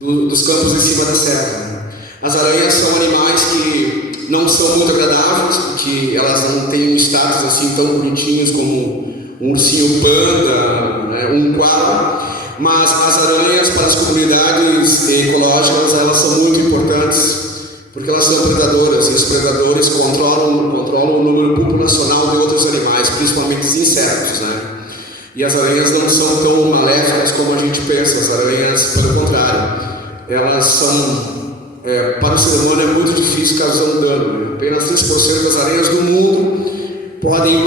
dos campos em cima da serra. As aranhas são animais que não são muito agradáveis, porque elas não têm um status assim tão bonitinhos como um ursinho panda, né, um koala, mas as aranhas para as comunidades ecológicas elas são muito importantes porque elas são predadoras e os predadores controlam o número populacional de outros animais, principalmente os insetos, né? E as aranhas não são tão maléficas como a gente pensa. As aranhas, pelo contrário, elas são, para o ser humano é muito difícil causar um dano. Apenas 3% das aranhas do mundo podem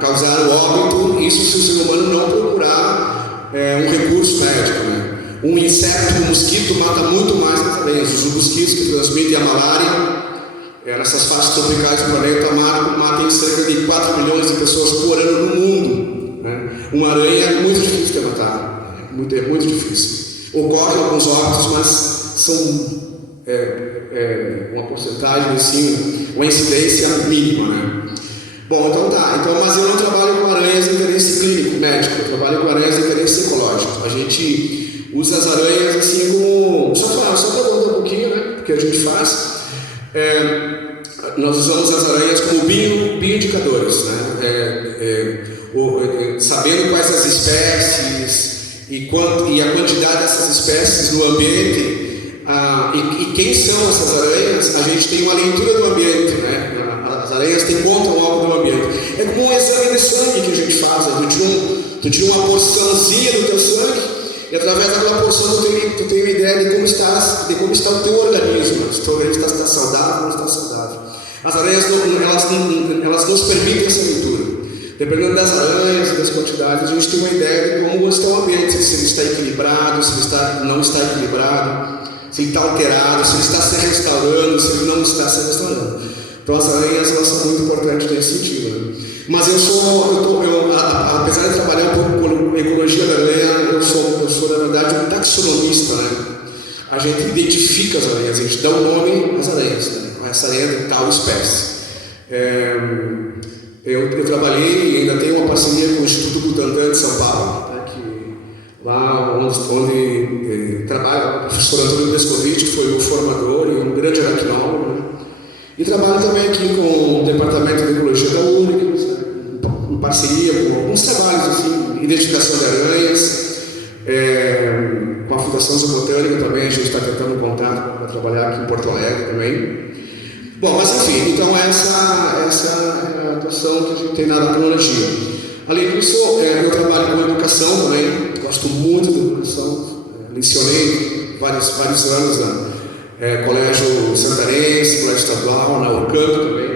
causar o óbito, isso se o ser humano não procurar um recurso médico, né? Um inseto, um mosquito, mata muito mais das aranhas. Os mosquitos que transmitem a malária, nessas faixas tropicais do planeta, matam cerca de 4 milhões de pessoas por ano no mundo, né? Uma aranha é muito difícil de matar, é muito difícil. Ocorrem alguns óbitos, mas são uma porcentagem, assim, uma incidência mínima, né? Bom, então tá. Mas eu não trabalho com aranhas de interesse clínico, médico. Eu trabalho com aranhas de interesse ecológico. A gente usa as aranhas assim como... Só para contar um pouquinho, né? Porque a gente faz. Nós usamos as aranhas como bioindicadores, né? Sabendo quais as espécies e a quantidade dessas espécies no ambiente e quem são essas aranhas, a gente tem uma leitura do ambiente, né? As aranhas contam algo do ambiente. É como um exame de sangue que a gente faz, né? Tu tira uma porçãozinha do teu sangue e através daquela porção tu tem uma ideia de como está o teu organismo, se o teu organismo está saudável ou não está saudável. As aranhas elas nos permitem essa leitura. Dependendo das aranhas e das quantidades, a gente tem uma ideia de como está o ambiente, se ele está equilibrado, se ele não está equilibrado, se ele está alterado, se ele está se restaurando, se ele não está se restaurando. Então as aranhas elas são muito importantes nesse sentido, né? Mas apesar de trabalhar um pouco com ecologia da aranha, eu sou na verdade um taxonomista, né? A gente identifica as aranhas, a gente dá o nome às aranhas, né? Essa aranha de tal espécie. Eu trabalhei e ainda tenho uma parceria com o Instituto Butantan de São Paulo, tá? Lá onde trabalha o professor Antônio Pescovitch, que foi meu formador e um grande aracnólogo, né? E trabalho também aqui com o Departamento de Ecologia da UNIC, em parceria com alguns trabalhos, assim, identificação de aranhas, com a Fundação Zoobotânica também, a gente está tentando um contato para trabalhar aqui em Porto Alegre também. Bom, mas enfim, então essa é a atuação que a gente tem na tecnologia. Além disso, eu trabalho com educação também, gosto muito de educação, lecionei vários anos na Colégio Santarense, Colégio Estadual, na Ucamp também,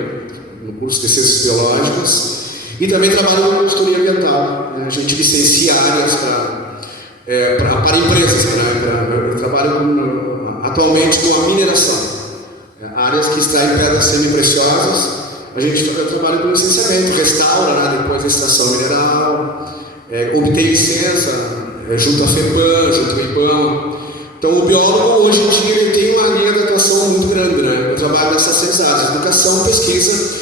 no curso de Ciências Biológicas, e também trabalho com consultoria ambiental, né? A gente licencia áreas para empresas, né? Eu trabalho atualmente com a mineração, áreas que extraem pedras semi-preciosas. A gente trabalha com licenciamento, restaura, né? Depois da extração mineral, obtém licença junto à FEPAM, junto ao IBAMA. Então o biólogo hoje em dia ele tem uma linha de atuação muito grande, né? Eu trabalho nessas 6 áreas: educação, pesquisa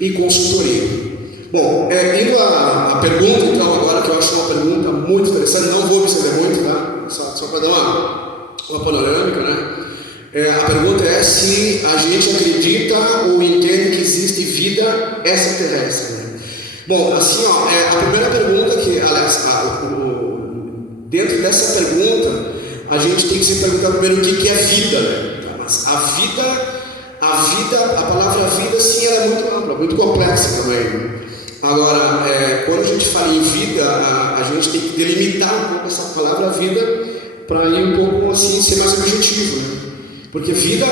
e consultoria. Bom, indo à pergunta, então, agora, que eu acho uma pergunta muito interessante, não vou me estender muito, tá? Só para dar uma panorâmica, né? A pergunta é se a gente acredita ou entende que existe vida extraterrestre, né? Bom, assim, a primeira pergunta que, aliás, dentro dessa pergunta, a gente tem que se perguntar primeiro o que é vida, né? Mas a palavra vida, sim, ela é muito ampla, muito complexa também, né? Agora, quando a gente fala em vida, a gente tem que delimitar um pouco essa palavra vida para ir um pouco assim, ser mais objetivo, né? Porque vida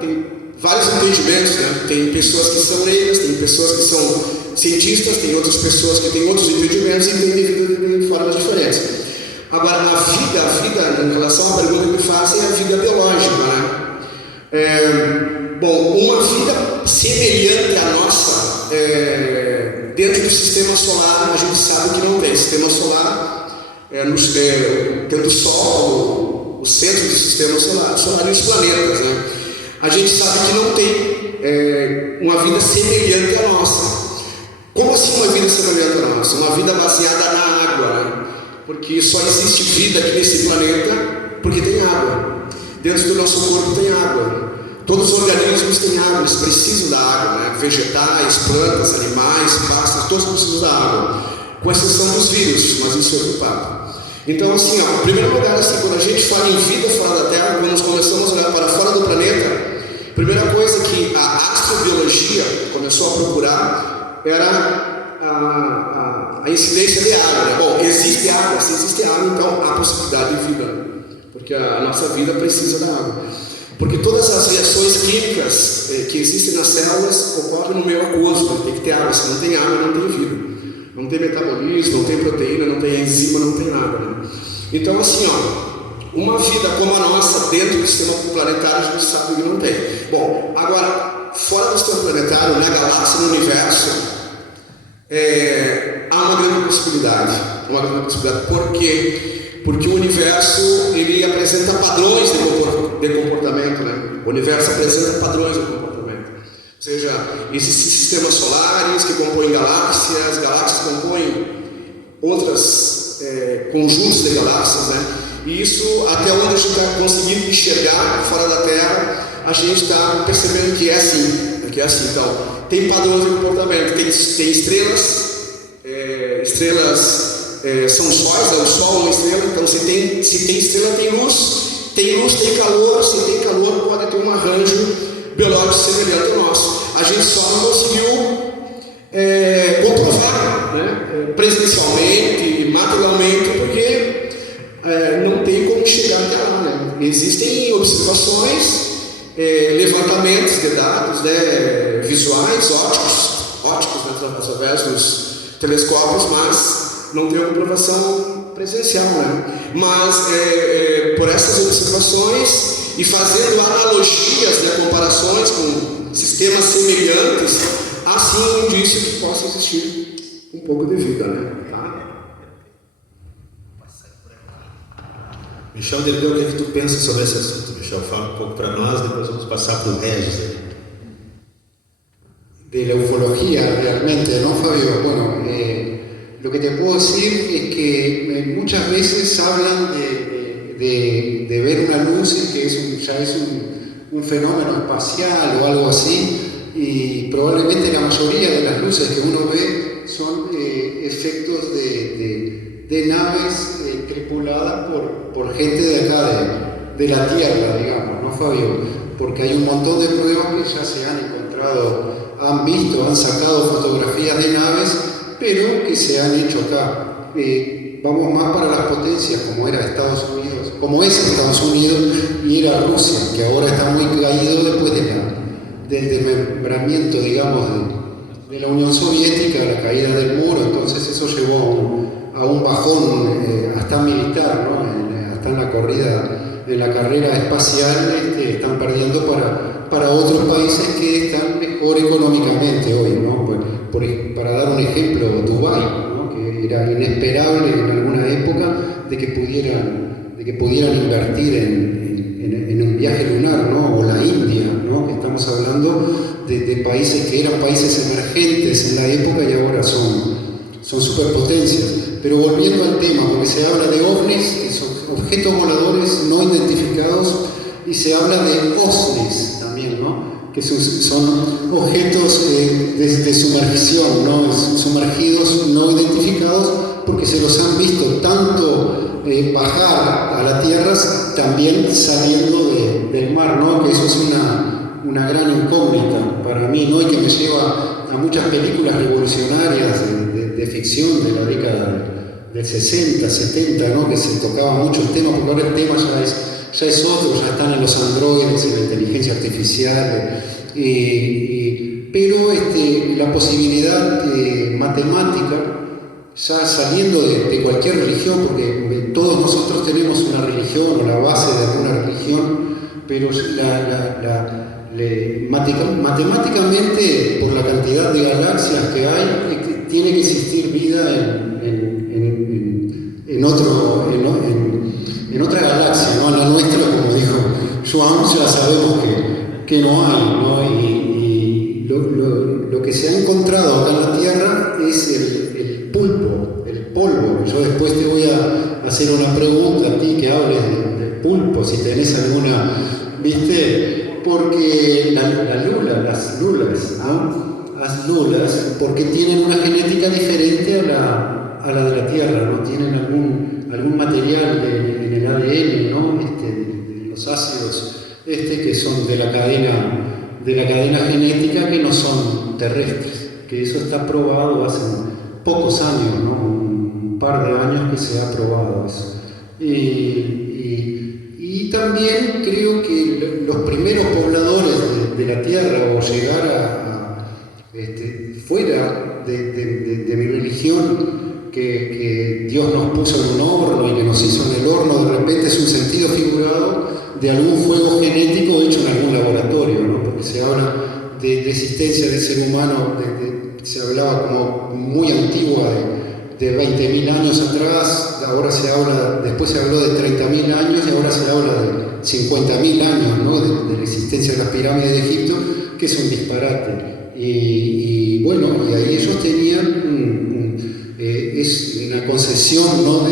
tem vários entendimentos, né? Tem pessoas que são leigas, tem pessoas que são cientistas, tem outras pessoas que têm outros entendimentos e entendem vida de formas diferentes. Agora, a vida, em relação à pergunta que fazem, é a vida biológica, né? Bom, uma vida semelhante à nossa, dentro do sistema solar, a gente sabe que não tem. Sistema solar, tendo o Sol, o centro do sistema solar e os planetas, né? A gente sabe que não tem uma vida semelhante à nossa. Como assim uma vida semelhante à nossa? Uma vida baseada na água, né? Porque só existe vida aqui nesse planeta Porque tem água. Dentro do nosso corpo tem água. Todos os organismos têm água, eles precisam da água, né? Vegetais, plantas, animais, pássaros, todos precisam da água, com exceção dos vírus, mas isso é outro papo. Então, assim, ó, em primeiro lugar, assim, quando a gente fala em vida fora da Terra, quando nós começamos a olhar para fora do planeta, a primeira coisa que a astrobiologia começou a procurar era a incidência de água, né? Bom, existe água, se existe água, então há possibilidade de vida, porque a nossa vida precisa da água. Porque todas as reações químicas que existem nas células ocorrem no meio aquoso, tem que ter água, se não tem água não tem vida. Não tem metabolismo, não tem proteína, não tem enzima, não tem nada, né? Então, assim, ó, uma vida como a nossa dentro do sistema planetário a gente sabe que não tem. Bom, agora, fora do sistema planetário, na galáxia, no universo, há uma grande possibilidade. Por quê? Porque o universo, ele apresenta padrões de comportamento, né? O universo apresenta padrões de comportamento. Ou seja, existem sistemas solares que compõem galáxias compõem outros conjuntos de galáxias, né? E isso, até onde a gente está conseguindo enxergar fora da Terra, a gente está percebendo que é assim. Então, tem padrões de comportamento, tem estrelas, são sóis, o Sol é uma estrela, então se tem estrela tem luz, tem calor, se tem calor pode ter um arranjo biológico semelhante ao nosso. A gente só não conseguiu comprovar, né, presencialmente, materialmente, porque não tem como chegar até lá, né? Existem observações, levantamentos de dados, né, visuais, óticos, né, através dos telescópios, mas não tem uma comprovação presencial, né? Mas por essas observações e fazendo analogias, né, comparações com sistemas semelhantes, há sim um indício que possa existir um pouco de vida, né? Tá? Michel Delgado, o que é que tu pensa sobre esse assunto? Michel, fala um pouco para nós, depois vamos passar para o Regis. De la ufología realmente, ¿no, Fabio? Bueno, lo que te puedo decir es que muchas veces hablan de ver una luz que ya es un fenómeno espacial o algo así, y probablemente la mayoría de las luces que uno ve son efectos de naves tripuladas por gente de acá, de la Tierra, digamos, ¿no, Fabio? Porque hay un montón de pruebas que ya se han encontrado, han sacado fotografías de naves, pero que se han hecho acá. Vamos más para las potencias como es Estados Unidos y era Rusia, que ahora está muy caído después del desmembramiento, digamos, de la Unión Soviética, la caída del muro. Entonces eso llevó a un bajón hasta militar, ¿no? Hasta en la carrera espacial están perdiendo para otros países que están mejor económicamente hoy, ¿no? Para dar un ejemplo, Dubái, ¿no? Que era inesperable en alguna época de que pudieran invertir en un viaje lunar, ¿no? O la India, ¿no? Que estamos hablando de países que eran países emergentes en la época y ahora son superpotencias. Pero volviendo al tema, porque se habla de ovnis, que son objetos voladores no identificados, y se habla de OSNIs también, ¿no? Que son objetos de sumergición, ¿no? Sumergidos no identificados, porque se los han visto tanto bajar a la tierra, también saliendo del mar, ¿no? Que eso es una gran incógnita para mí, ¿no? Y que me lleva a muchas películas revolucionarias de ficción de la década del 60, 70, ¿no? Que se tocaba mucho el tema, porque ahora el tema ya es otro, ya están en los androides, en la inteligencia artificial, pero la posibilidad matemática, ya saliendo de cualquier religión, porque todos nosotros tenemos una religión o la base de alguna religión, pero matemáticamente, por la cantidad de galaxias que hay, tiene que existir vida en otra galaxia, ¿no? En la nuestra, como dijo Joan, ya sabemos que no hay, ¿no? Y lo que se ha encontrado acá en la Tierra es el polvo. Yo después te voy a hacer una pregunta a ti que hables del pulpo, si tenés alguna, ¿viste? Porque las lulas, ¿no? Las lulas, porque tienen una genética diferente a la de la Tierra, ¿no? Tienen algún material en el ADN, ¿no? De los ácidos que son de la cadena genética que no son terrestres, que eso está probado hace pocos años, ¿no? Un par de años que se ha probado eso. Y también creo que los primeros pobladores de la Tierra, o llegar fuera de mi religión, que Dios nos puso en un horno y que nos hizo en el horno, de repente es un sentido figurado de algún fuego genético hecho en algún laboratorio, ¿no? Porque se habla de existencia del ser humano, se hablaba como muy antigua de 20.000 años atrás, ahora después se habló de 30.000 años y ahora se habla de 50.000 años, ¿no? de la existencia de las pirámides de Egipto, que es un disparate. Y bueno, y ahí ellos tenían, es una concesión, ¿no?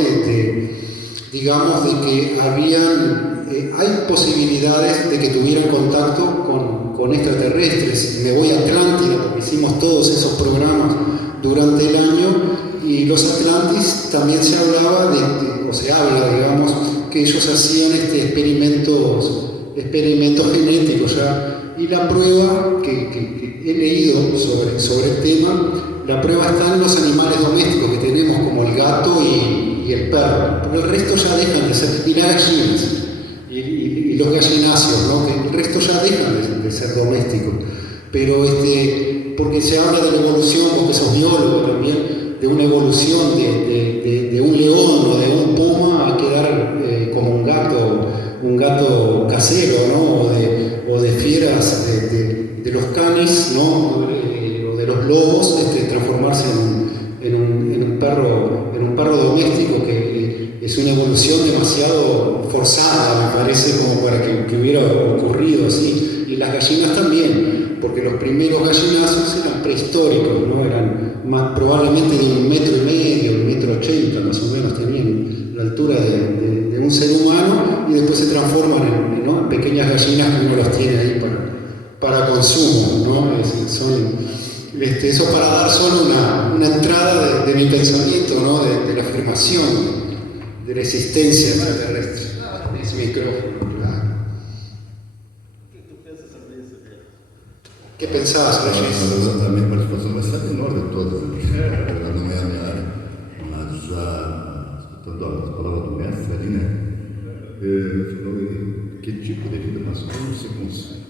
digamos, de que hay posibilidades de que tuvieran contacto con extraterrestres. Me voy a Atlántida, porque hicimos todos esos programas durante el año, y los Atlantis también se hablaba o se habla, digamos, que ellos hacían experimentos genéticos ya, y la prueba que he leído sobre el tema, la prueba está en los animales domésticos que tenemos, como el gato y el perro, pero el resto ya dejan de ser, y las gallinas, y los gallináceos, ¿no? Que el resto ya dejan de ser domésticos, pero porque se habla de la evolución, vos que sos biólogo también, de una evolución de un león o de un puma a quedar como un gato casero, ¿no? O de fieras de los canis, ¿no? O de los lobos, transformarse en un perro doméstico, que es una evolución demasiado forzada, me parece, como para que hubiera ocurrido así. Y las gallinas también, porque los primeros gallinazos eran prehistóricos, ¿no? Eran probablemente de 1,5 metros, 1,80 m más o menos, tenían la altura de un ser humano, y después se transforman en pequeñas gallinas que uno las tiene ahí para consumo, ¿no? Eso para dar solo una entrada de mi pensamiento, ¿no? De la afirmación de la existencia extraterrestre. Ese micrófono, claro. ¿Qué pensabas, Regis? A minha participação vai ser a menor de todas, ela não é a minha área, mas escutando as palavras do mestre ali, né? Que tipo de vida, mas como se consegue?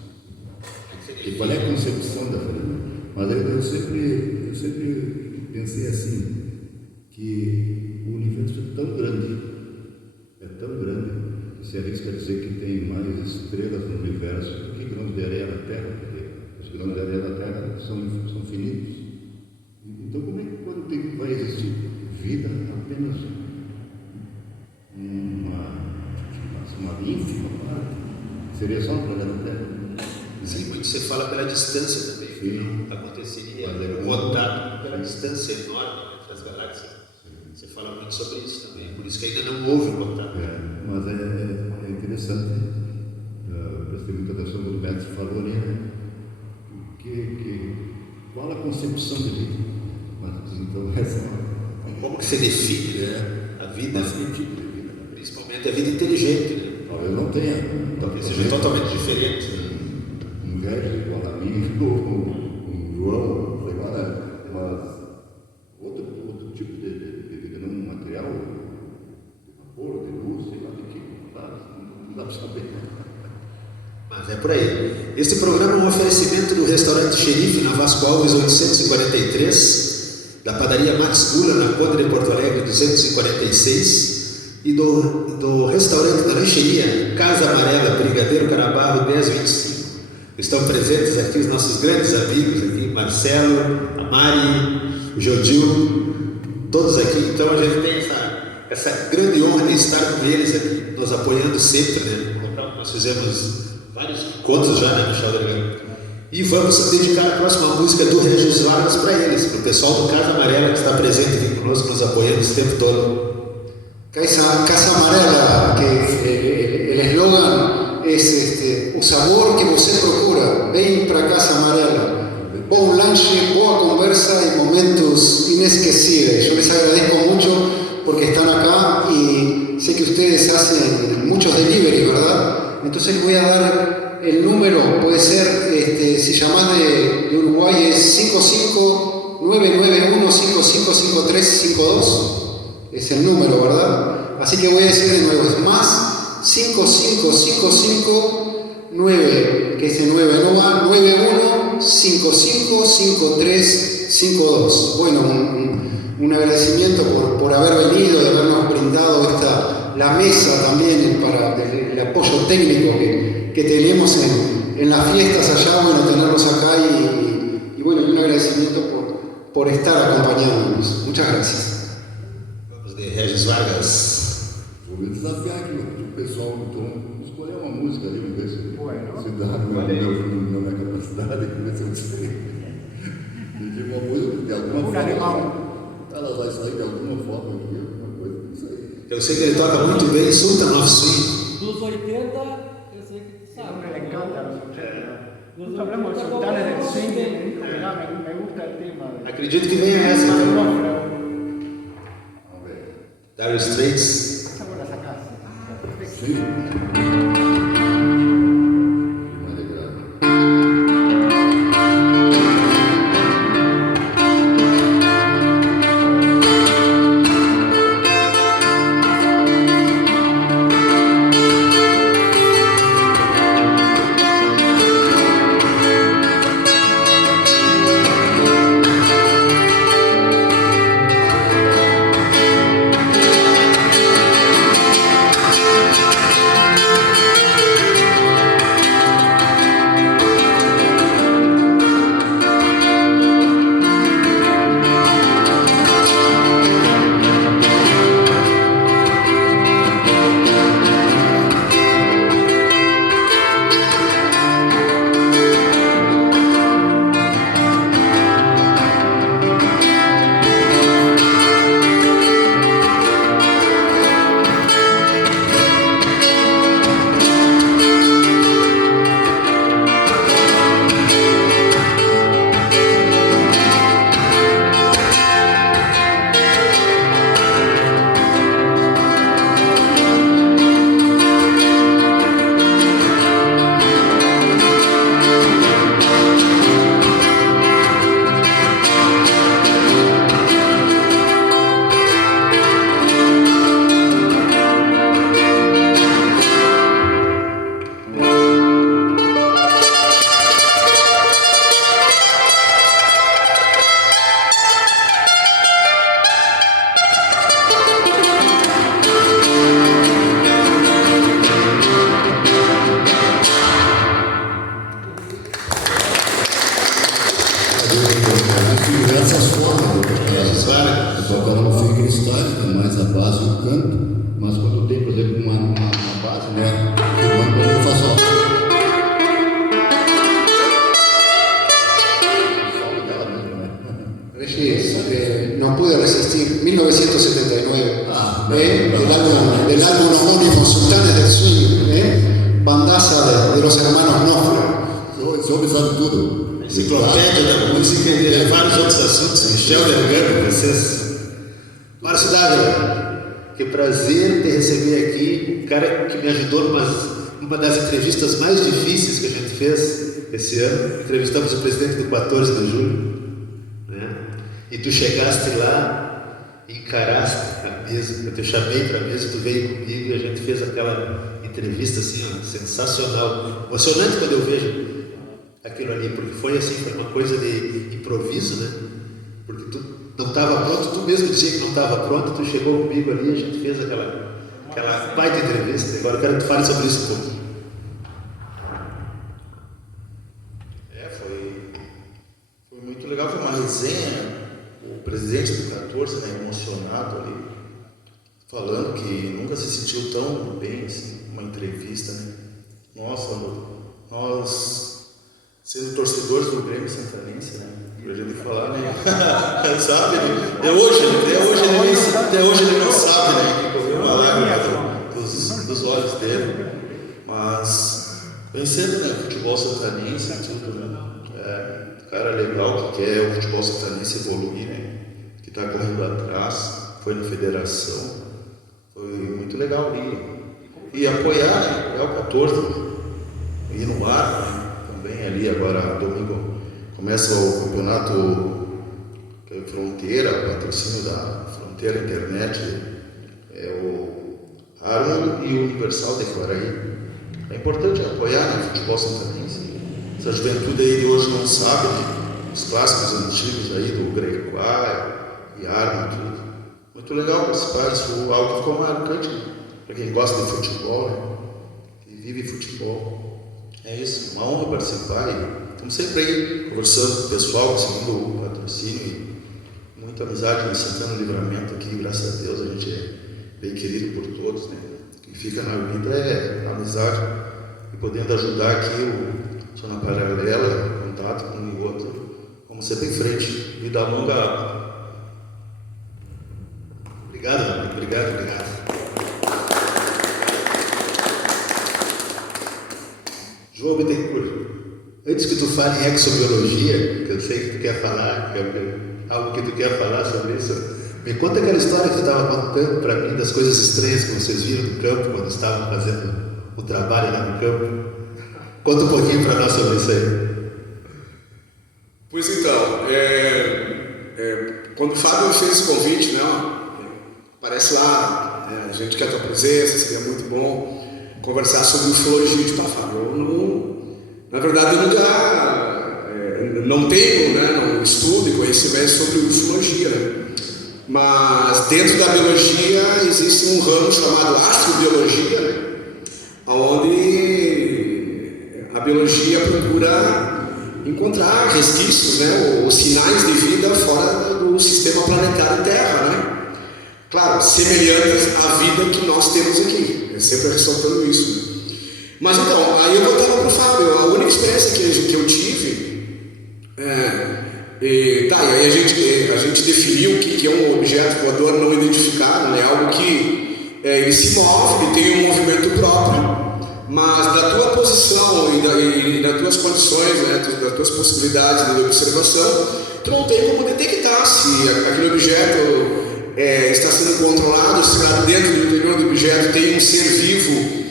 E qual é a concepção da vida? Mas eu sempre pensei assim, que o universo é tão grande, que se arrisca a dizer que tem mais estrelas no universo do que grãos de areia na Terra, porque os grãos de areia da Terra são finitos. Então, como é que vai existir vida apenas uma ínfima parte? Seria só um planeta Terra? Sim, muito se fala pela distância também. Sim. Não aconteceria o contato pela distância enorme entre as galáxias. Você fala muito sobre isso também, por isso que ainda não houve contato. Mas é interessante, eu prestei muita atenção no que o mestre falou ali, né? Qual a concepção de vida? Mas, então, como que você define, né, a vida? Que tipo de vida? Principalmente a vida inteligente, né? Talvez não tenha. Talvez seja totalmente diferente. Um velho igual a mim, um João, sei lá, né? Mas outro tipo de vida, não material, de vapor, de luz, sei lá, de que, não dá para saber. Mas é por aí. Este programa é um oferecimento do restaurante Xerife, na Vasco Alves 843, da padaria Max Gula, na Conde de Porto Alegre 246, e do restaurante da lancheria Casa Amarela, Brigadeiro Carabarro 1025. Estão presentes aqui os nossos grandes amigos aqui, Marcelo, a Mari, o Jodil, todos aqui. Então a gente tem essa grande honra de estar com eles aqui, nos apoiando sempre, né? Nós fizemos vários encontros já, né, Michel Delgado? E vamos dedicar a próxima música do Regis Vargas para eles, para o pessoal do Casa Amarela que está presente aqui conosco, nos apoiando esse tempo todo. Casa Amarela, que el eslogan es o sabor que você procura, vem para Casa Amarela. Bom lanche, boa conversa y momentos inesquecibles. Yo les agradezco mucho porque están acá y sé que ustedes hacen muchos delivery, ¿verdad? Entonces voy a dar el número, puede ser, si llamás de Uruguay es 55991555352, es el número, ¿verdad? Así que voy a decir de nuevo, es más 55559, que es el 9 no va, 91555352. Bueno, un agradecimiento por haber venido, de habernos brindado la mesa también para el apoyo técnico que tenemos en las fiestas allá, bueno, tenerlos acá y bueno, un agradecimiento por estar acompañándonos. Muchas gracias. Vamos de Regis Vargas. Vou me desafiar aqui o pessoal, então, escolher uma música ali, vamos ver se dá na minha capacidade, ver se eu sei. Pedir uma música de alguma forma. Ela vai sair de alguma forma aqui, alguma coisa, isso aí. Eu sei que ele toca muito bem Sultan of Swing. Dos 80, eu sei que tu sabe. Me encanta los 80. Nosotros hablamos de sultanes del swing, me gusta el tema. Acredito que venha essa. Vamos ver. Dire Straits. Esa vos la sacaste. Sim. Mais legal. Diversas formas de tocar não fica estática, mais a base e o canto, mas quando tem, por exemplo, uma base, né? Quando eu faço solo dela mesmo, né? Regis, no pude resistir, 1979, del álbum homónimo Sultanes del Swing, bandaza de los hermanos Knopfler. Esse homem sabe tudo. Enciclopédia da música e vários outros assuntos. Michel Delgado, vocês. Márcio Dávila, que prazer te receber aqui. Um cara que me ajudou numa das entrevistas mais difíceis que a gente fez esse ano. Entrevistamos o presidente do 14 de julho. Né? E tu chegaste lá, encaraste a mesa. Eu te chamei para a mesa, tu veio comigo e a gente fez aquela entrevista assim, ó, sensacional. Emocionante quando eu vejo aquilo ali, porque foi assim, foi uma coisa de improviso, né? Porque tu não estava pronto, tu mesmo dizia que não estava pronto, tu chegou comigo ali e a gente fez aquela baita entrevista. Agora eu quero que tu fale sobre isso um pouco. Foi muito legal, foi uma resenha, o presidente do 14, né, emocionado ali, falando que nunca se sentiu tão bem assim, uma entrevista, né? Nossa, nós sendo torcedores do Grêmio Santanense, né? Pra gente falar, né? Sabe? Até hoje ele não sabe, né? Que foi uma lágrima dos olhos dele. Mas vencendo, né, futebol santanense e tudo, né? Cara legal que quer o futebol santanense evoluir, né? Que está correndo atrás, foi na federação, foi muito legal ali. E apoiar, né? Apoiar o 14, ir no ar, né? Também ali agora, domingo, começa o campeonato Fronteira, patrocínio da Fronteira Internet, o Arma e o Universal de Quaraí. É importante apoiar, né, o futebol santanense. Essa juventude aí de hoje não sabe, né, os clássicos antigos aí do Grecoá e Arma e tudo. Muito legal participar, isso foi algo que ficou marcante, né, para quem gosta de futebol, né, que vive futebol. É isso, uma honra participar e estamos sempre aí conversando com o pessoal, conseguindo o patrocínio. Muita amizade no Santana Livramento aqui, graças a Deus, a gente é bem querido por todos, né? O que fica na vida é a amizade e podendo ajudar aqui o Zona Paralela, contato com um e outro. Vamos sempre em frente. Vida longa. Obrigado, obrigado. João Bittencourt, antes que tu fale em exobiologia, que eu sei que tu quer falar, algo que tu quer falar sobre isso, me conta aquela história que tu estava contando para mim das coisas estranhas que vocês viram no campo quando estavam fazendo o trabalho lá no campo. Conta um pouquinho para nós sobre isso aí. Pois então, quando o Fábio fez o convite, né, aparece lá, a gente quer a tua presença, seria muito bom conversar sobre ufologia. Tipo, Fábio, na verdade eu nunca... não tenho, né, não estudo e conhecimento sobre ufologia, né? Mas dentro da biologia existe um ramo chamado astrobiologia, né? Onde a biologia procura encontrar resquícios, né, ou sinais de vida fora do sistema planetário Terra, né? Claro, semelhantes à vida que nós temos aqui, sempre ressaltando isso, né? Mas então, aí eu voltava para o Fábio, a única experiência que eu tive e aí a gente definiu o que é um objeto voador não identificado, né? Algo que ele se move, ele tem um movimento próprio, mas da tua posição e das tuas condições, né, das tuas possibilidades de observação, tu não tem como detectar se aquele objeto está sendo controlado, se lá dentro do interior do objeto tem um ser vivo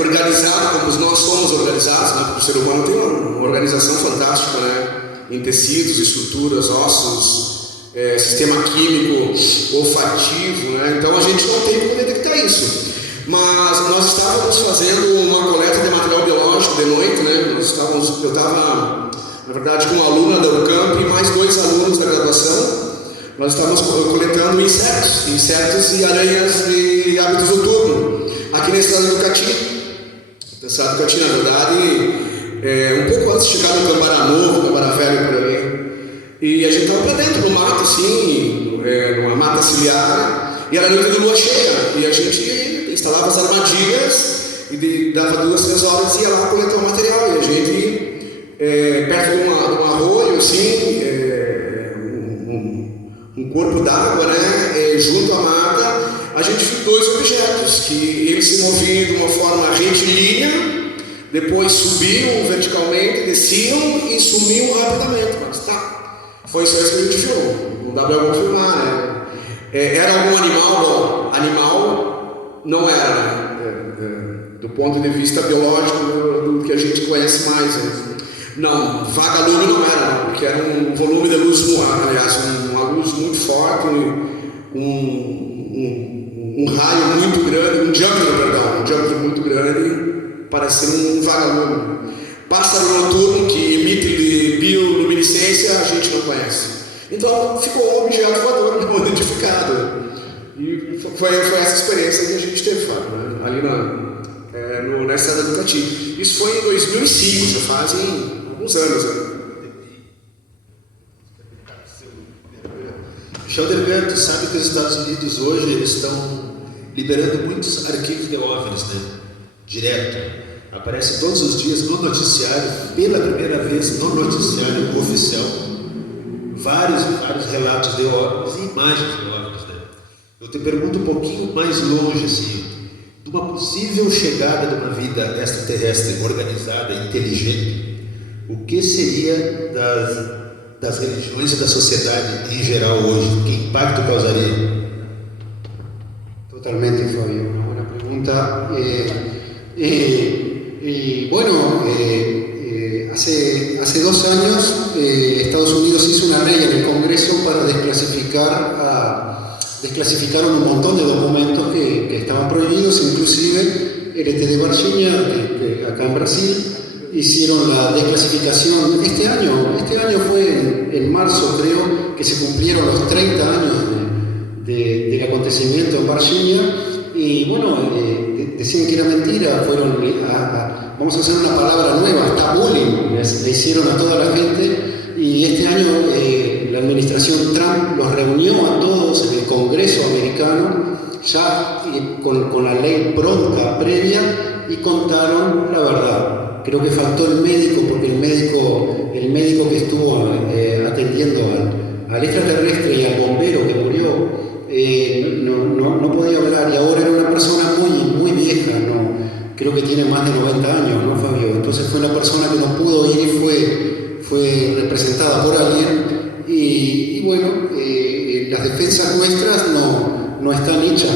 organizado como nós somos organizados, né? Porque o ser humano tem uma organização fantástica, né? Em tecidos, estruturas, ossos, sistema químico, olfativo, né? Então a gente não tem como detectar isso. Mas nós estávamos fazendo uma coleta de material biológico de noite, né? Eu estava, na verdade, com uma aluna da UCAMP e mais 2 alunos da graduação. Nós estávamos coletando insetos e aranhas de hábitos noturnos aqui na estrada do Cati. Na estrada do Cati, na verdade, um pouco antes de chegar no Cambará Novo, Cambará Velho por ali. E a gente estava para dentro do mato, assim, numa mata ciliar, e era noite de lua cheia. E a gente instalava as armadilhas e dava 2, 3 horas e ia lá coletar o material. E a gente, perto de um arroio, assim, um corpo d'água, né, junto à mata, a gente viu 2 objetos que eles se moviam de uma forma retilínea. Depois subiam verticalmente, desciam e sumiam rapidamente. Mas foi só isso que a gente viu. Não dá para confirmar, né? Era algum animal? Bom, animal não era, né? Do ponto de vista biológico, do que a gente conhece mais, né? Não, vagalume não era, porque era um volume de luz no ar, aliás, uma luz muito forte, um raio muito grande, um diâmetro muito grande, parecendo um vagalume. Pássaro noturno que emite de bioluminescência a gente não conhece. Então ficou um objeto voador não identificado. E foi essa experiência que a gente teve, né? Ali na estrada do Cati. Isso foi em 2005, já fazem alguns anos. Né? Chalderberg, tu sabe que os Estados Unidos hoje eles estão liberando muitos arquivos de OVNIs, né? Direto. Aparece todos os dias no noticiário, pela primeira vez no noticiário oficial, vários relatos de OVNIs e imagens de OVNIs, né? Eu te pergunto um pouquinho mais longe, assim, de uma possível chegada de uma vida extraterrestre organizada, inteligente, o que seria das religiões e da sociedade em geral hoje? Que impacto causaria? Totalmente, Fabio, una buena pregunta. Bueno, hace 2 años Estados Unidos hizo una ley en el Congreso para desclasificaron un montón de documentos que estaban prohibidos, inclusive el de Varginha, que acá en Brasil hicieron la desclasificación. Este año fue en marzo, creo, que se cumplieron los 30 años del acontecimiento en Varginha, y bueno, decían que era mentira, fueron vamos a usar una palabra nueva, hasta bullying le hicieron a toda la gente, y este año la administración Trump los reunió a todos en el Congreso americano, ya con la ley pronta, previa, y contaron la verdad. Creo que faltó el médico, porque el médico que estuvo atendiendo al extraterrestre y al bombero que murió, no podía hablar, y ahora era una persona muy vieja, creo que tiene más de 90 años, ¿no, Fabio? Entonces fue una persona que no pudo ir y fue representada por alguien, y bueno, las defensas nuestras no están hechas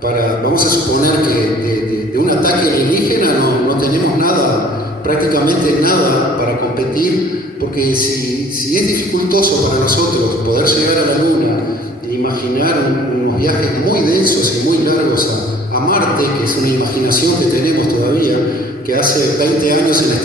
para vamos a suponer que de un ataque alienígena no tenemos nada, prácticamente nada para competir, porque si es dificultoso para nosotros poder llegar a la Luna, imaginar unos viajes muy densos y muy largos a Marte, que es una imaginación que tenemos todavía, que hace 20 años en Estados